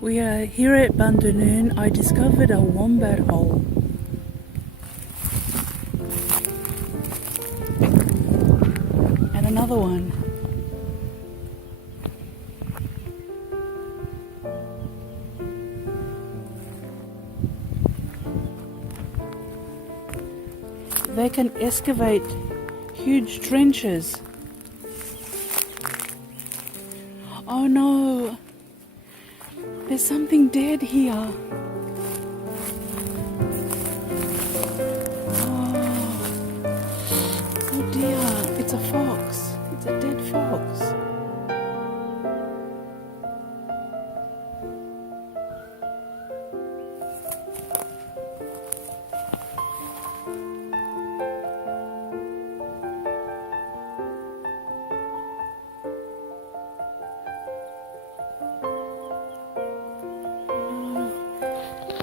We are here at Bundanoon. I discovered a wombat hole. And another one. They can excavate huge trenches. Oh no! There's something dead here. Oh dear, it's a fox. It's a dead fox.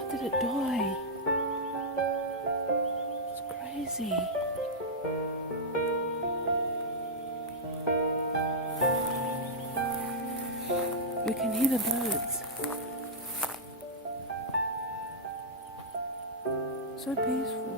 How did it die? It's crazy. We can hear the birds. So peaceful.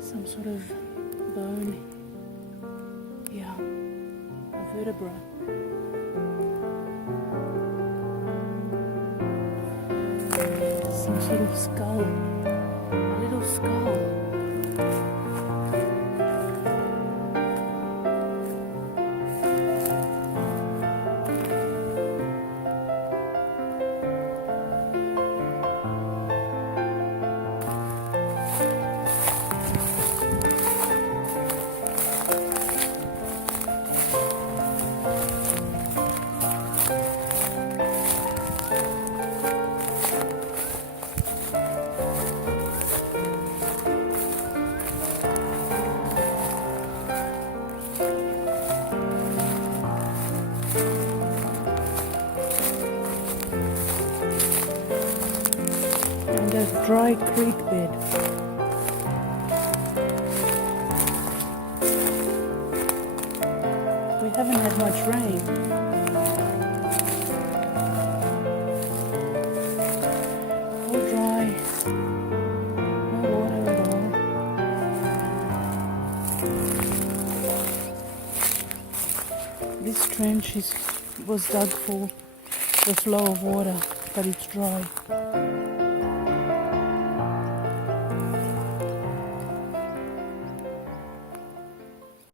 Some sort of bone. Yeah, a vertebra. Some sort of skull. A little skull. And a dry creek bed. We haven't had much rain. All dry. No water at all. This trench was dug for the flow of water, but it's dry.